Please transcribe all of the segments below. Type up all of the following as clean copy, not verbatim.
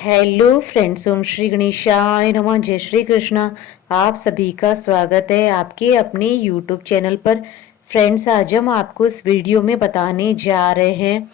Hello friends, ओम श्री गणेशाय नमः। जय श्री कृष्णा। आप सभी का स्वागत है आपके अपने यूट्यूब चैनल पर। फ्रेंड्स, आज हम आपको इस वीडियो में बताने जा रहे हैं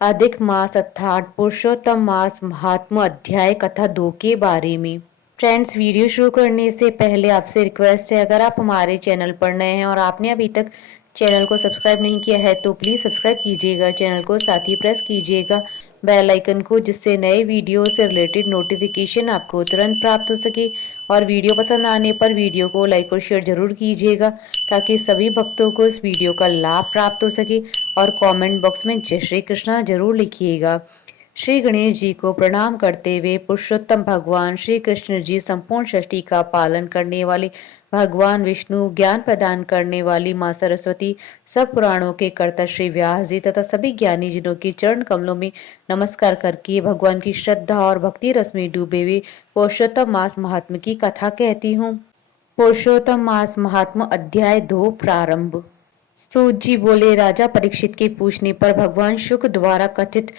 अधिक मास अर्थात पुरुषोत्तम मास महात्म्य अध्याय कथा 2 के बारे में। फ्रेंड्स, वीडियो शुरू करने से पहले आपसे रिक्वेस्ट है, अगर आप हमारे चैनल पर नए हैं और आपने अभी तक चैनल को सब्सक्राइब नहीं किया है तो प्लीज़ सब्सक्राइब कीजिएगा चैनल को, साथ ही प्रेस कीजिएगा बेल आइकन को, जिससे नए वीडियो से रिलेटेड नोटिफिकेशन आपको तुरंत प्राप्त हो सके। और वीडियो पसंद आने पर वीडियो को लाइक और शेयर जरूर कीजिएगा ताकि सभी भक्तों को इस वीडियो का लाभ प्राप्त हो सके। और कमेंट बॉक्स में जय श्री कृष्णा जरूर लिखिएगा। श्री गणेश जी को प्रणाम करते हुए पुरुषोत्तम भगवान श्री कृष्ण जी संपूर्ण सृष्टि का पालन करने वाले भगवान विष्णु, ज्ञान प्रदान करने वाली माँ सरस्वती, सब पुराणों के कर्ता श्री व्यास जी तथा सभी ज्ञानी जिनों के चरण कमलों में नमस्कार करके भगवान की श्रद्धा और भक्ति रस में डूबे हुए पुरुषोत्तम मास महात्म की कथा कहती हूँ। पुरुषोत्तम मास महात्म अध्याय 2 प्रारंभ। सूत जी बोले, राजा परीक्षित के पूछने पर भगवान शुक द्वारा कथित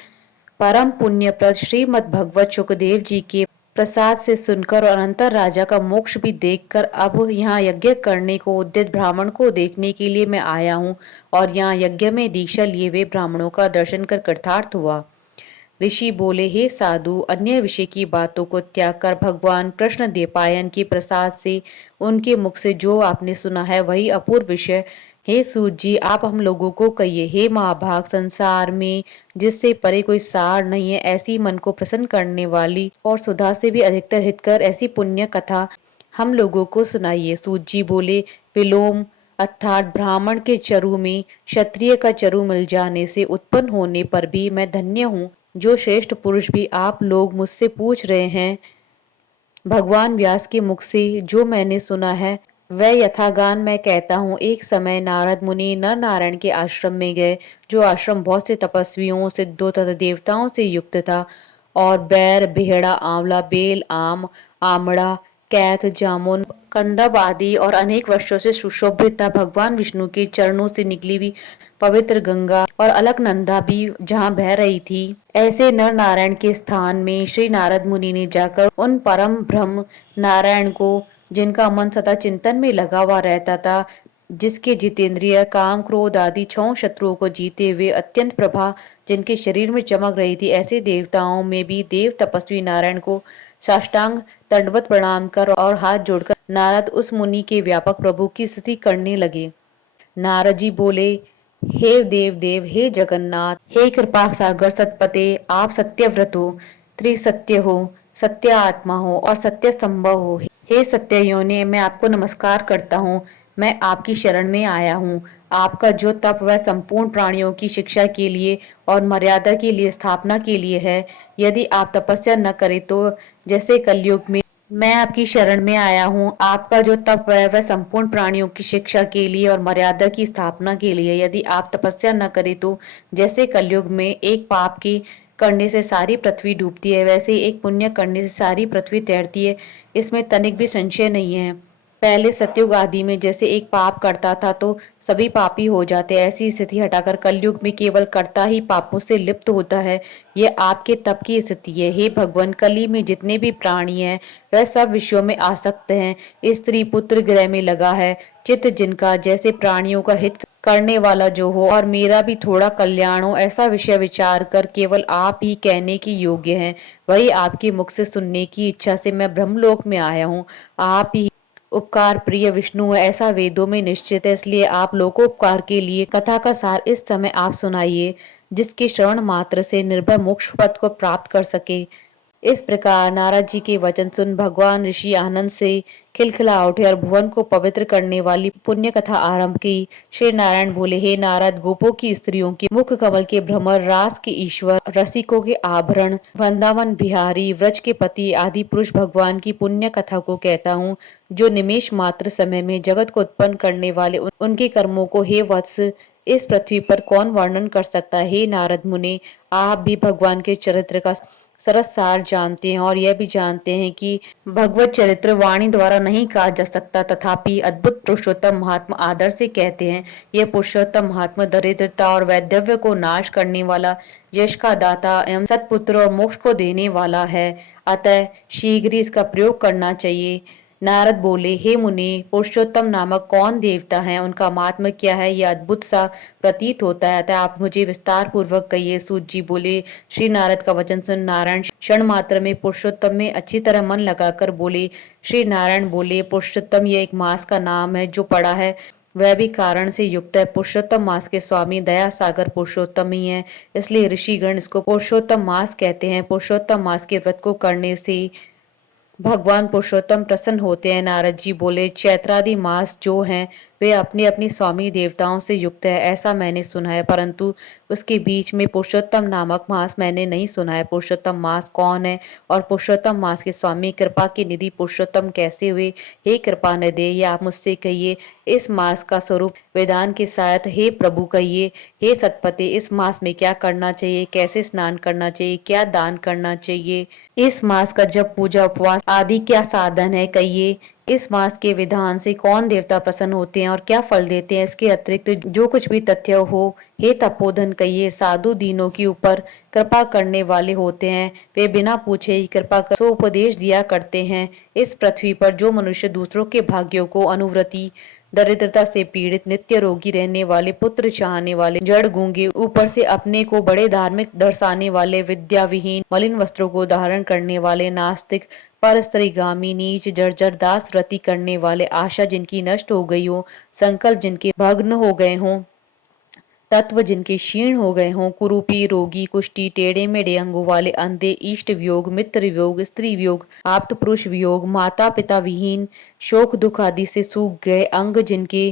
परम पुण्यप्रद श्रीमद् भगवत शुकदेव जी के प्रसाद से सुनकर और अनंतर राजा का मोक्ष भी देखकर अब यहाँ यज्ञ करने को उद्यत ब्राह्मण को देखने के लिए मैं आया हूँ। और यहाँ यज्ञ में दीक्षा लिए हुए ब्राह्मणों का दर्शन कर कृतार्थ हुआ। ऋषि बोले, हे साधु, अन्य विषय की बातों को त्याग कर भगवान कृष्ण द्वैपायन के प्रसाद से उनके मुख से जो आपने सुना है वही अपूर्व विषय। हे सूत जी, आप हम लोगों को कहिए। हे महाभाग, संसार में जिससे परे कोई सार नहीं है, ऐसी मन को प्रसन्न करने वाली और सुधा से भी अधिकतर हितकर ऐसी पुण्य कथा हम लोगों को सुनाइए। सूत जी बोले, विलोम अर्थात ब्राह्मण के चरु में क्षत्रिय का चरु मिल जाने से उत्पन्न होने पर भी मैं धन्य हूँ। जो श्रेष्ठ पुरुष भी आप लोग मुझसे पूछ रहे हैं, भगवान व्यास के मुख से जो मैंने सुना है वह यथागान मैं कहता हूँ। एक समय नारद मुनि नर नारायण के आश्रम में गए, जो आश्रम बहुत से तपस्वियों, सिद्धों तथा देवताओं से युक्त था और बैर, बेहड़ा, आंवला, बेल, आम, आमड़ा, कैथ, जामुन, कंदब आदि और अनेक वर्षों से सुशोभित था। भगवान विष्णु के चरणों से निकली हुई पवित्र गंगा और अलकनंदा भी जहाँ बह रही थी, ऐसे नर नारायण के स्थान में श्री नारद मुनि ने जाकर उन परम ब्रह्म नारायण को, जिनका मन सदा चिंतन में लगा हुआ रहता था, जिसके जितेंद्रिय काम क्रोध आदि 6 शत्रुओं को जीते हुए अत्यंत प्रभा जिनके शरीर में चमक रही थी, ऐसे देवताओं में भी देव तपस्वी नारायण को साष्टांग दंडवत प्रणाम कर और हाथ जोड़कर नारद उस मुनि के व्यापक प्रभु की स्तुति करने लगे। नारद जी बोले, हे देव देव, हे जगन्नाथ, हे कृपा सागर सतपते, आप सत्यव्रत हो, त्रिसत्य हो, सत्य आत्मा हो और सत्य संभव हो। हे सत्य योने, मैं आपको नमस्कार करता हूँ। मैं आपकी शरण में आया हूँ। आपका जो तप वह संपूर्ण प्राणियों की शिक्षा के लिए और मर्यादा के लिए स्थापना के लिए है। यदि आप तपस्या न करें तो जैसे कलयुग में मैं आपकी शरण में आया हूँ। आपका जो तप है वह संपूर्ण प्राणियों की शिक्षा के लिए और मर्यादा की स्थापना के लिए। यदि आप तपस्या न करें तो जैसे कलयुग में एक पाप के करने से सारी पृथ्वी डूबती है, वैसे ही एक पुण्य करने से सारी पृथ्वी तैरती है। इसमें तनिक भी संशय नहीं है। पहले सतयुग आदि में जैसे एक पाप करता था तो सभी पापी हो जाते, ऐसी स्थिति हटाकर कलयुग में केवल कर्ता ही पापों से लिप्त होता है। यह आपके तप की स्थिति है। हे भगवान, कली में जितने भी प्राणी हैं वह सब विषयों में आसक्त हैं, स्त्री पुत्र ग्रह में लगा है। चित्त जिनका जैसे प्राणियों का हित करने वाला जो हो और मेरा भी थोड़ा कल्याण हो, ऐसा विषय विचार कर केवल आप ही कहने की योग्य हैं। वही आपके मुख से सुनने की इच्छा से मैं ब्रह्मलोक में आया हूँ। आप ही उपकार प्रिय विष्णु है, ऐसा वेदों में निश्चित है। इसलिए आप लोकोपकार के लिए कथा का सार इस समय आप सुनाइए, जिसके श्रवण मात्र से निर्भय मोक्ष पद को प्राप्त कर सके। इस प्रकार नारद जी के वचन सुन भगवान ऋषि आनंद से खिलखिला उठे और भुवन को पवित्र करने वाली पुण्य कथा आरंभ की। श्री नारायण बोले, हे नारद, गोपों की स्त्रियों के मुख कमल के भ्रमर, रास के ईश्वर, रसिकों के आभरण, वृंदावन बिहारी, व्रज के पति आदि पुरुष भगवान की पुण्य कथा को कहता हूँ, जो निमेष मात्र समय में जगत को उत्पन्न करने वाले उनके कर्मों को हे वत्स इस पृथ्वी पर कौन वर्णन कर सकता है। हे नारद मुने, आप भी भगवान के चरित्र का सरस सार जानते हैं और यह भी जानते हैं कि भगवत चरित्र वाणी द्वारा नहीं कहा जा सकता, तथापि अद्भुत पुरुषोत्तम महात्मा आदर से कहते हैं। यह पुरुषोत्तम महात्मा दरिद्रता और वैधव्य को नाश करने वाला, यश का दाता एवं सत्पुत्र और मोक्ष को देने वाला है, अतः शीघ्र इसका प्रयोग करना चाहिए। नारद बोले, हे मुनि, पुरुषोत्तम नामक कौन देवता है, उनका महात्मा क्या है, यह अद्भुत सा प्रतीत होता है, अतः आप मुझे विस्तार पूर्वक कहिए। सूत जी बोले, श्री नारद का वचन सुन नारायण क्षण मात्र में पुरुषोत्तम में अच्छी तरह मन लगाकर बोले। श्री नारायण बोले, पुरुषोत्तम यह एक मास का नाम है, जो पड़ा है वह भी कारण से युक्त है। पुरुषोत्तम मास के स्वामी दया सागर पुरुषोत्तम ही है, इसलिए ऋषिगण इसको पुरुषोत्तम मास कहते हैं। पुरुषोत्तम मास के व्रत को करने से भगवान पुरुषोत्तम प्रसन्न होते हैं। नारद जी बोले, चैत्रादि मास जो हैं वे अपने अपने स्वामी देवताओं से युक्त है, ऐसा मैंने सुना है, परंतु उसके बीच में पुरुषोत्तम नामक मास मैंने नहीं सुना है। पुरुषोत्तम मास कौन है और पुरुषोत्तम मास के स्वामी कृपा की निधि पुरुषोत्तम कैसे हुए, हे कृपा निधि, ये आप मुझसे कहिए। इस मास का स्वरूप वेदांत के साथ हे प्रभु कहिए। हे सतपते, इस मास में क्या करना चाहिए, कैसे स्नान करना चाहिए, क्या दान करना चाहिए, इस मास का जब पूजा उपवास आदि क्या साधन है, कहिए। इस मास के विधान से कौन देवता प्रसन्न होते हैं और क्या फल देते हैं, इसके अतिरिक्त जो कुछ भी तथ्य हो, हे तपोधन कहिए। साधु दीनों के ऊपर कृपा करने वाले होते हैं, वे बिना पूछे ही कृपा कर सो उपदेश दिया करते हैं। इस पृथ्वी पर जो मनुष्य दूसरों के भाग्यों को अनुवृत्ति, दरिद्रता से पीड़ित, नित्य रोगी रहने वाले, पुत्र चाहने वाले, जड़ गूंगे, ऊपर से अपने को बड़े धार्मिक दर्शाने वाले, विद्या विहीन, मलिन वस्त्रों को धारण करने वाले, नास्तिक, परस्त्रीगामी, नीच, जर्जर, दास रति करने वाले, आशा जिनकी नष्ट हो गई हो, संकल्प जिनके भग्न हो गए हों, तत्व जिनके क्षीण हो गए हों, कुरूपी, रोगी, कुष्ठी, टेढ़े मेढ़े अंगों वाले, अंधे, इष्ट वियोग, मित्र वियोग, स्त्री वियोग, आप्त पुरुष वियोग, माता पिता विहीन, शोक दुख आदि से सूख गए अंग जिनके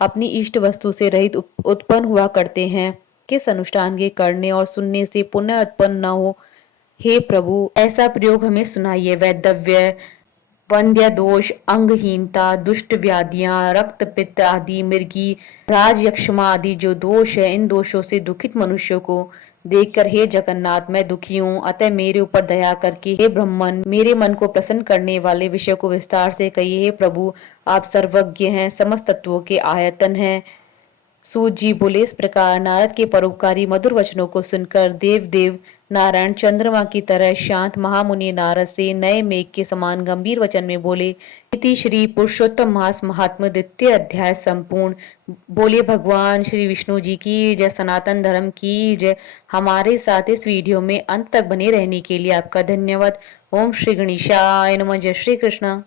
अपनी इष्ट वस्तु से रहित उत्पन्न हुआ करते हैं, किस अनुष्ठान के करने और सुनने से पुण्य उत्पन्न न हो, हे प्रभु ऐसा प्रयोग हमें सुनाइए। वैधव्य, वंध्य दोष, अंगहीनता, दुष्ट व्याधियां, रक्त पित्त आदि, मृगी, राज यक्षमा आदि जो दोष है, इन दोषों से दुखित मनुष्यों को देखकर हे जगन्नाथ मैं दुखी हूँ, अतः मेरे ऊपर दया करके हे ब्रह्मन मेरे मन को प्रसन्न करने वाले विषय को विस्तार से कहिए। हे प्रभु आप सर्वज्ञ हैं, समस्त तत्वों के आयतन हैं। सूत जी बोले, इस प्रकार नारद के परोपकारी मधुर वचनों को सुनकर देव देव नारायण चंद्रमा की तरह शांत महामुनि नारद से नए मेघ के समान गंभीर वचन में बोले। इति श्री पुरुषोत्तम मास महात्म्य द्वितीय अध्याय संपूर्ण। बोले भगवान श्री विष्णु जी की जय, सनातन धर्म की जय। हमारे साथ इस वीडियो में अंत तक बने रहने के लिए आपका धन्यवाद। ओम श्री गणेशाय नमः। जय श्री कृष्ण।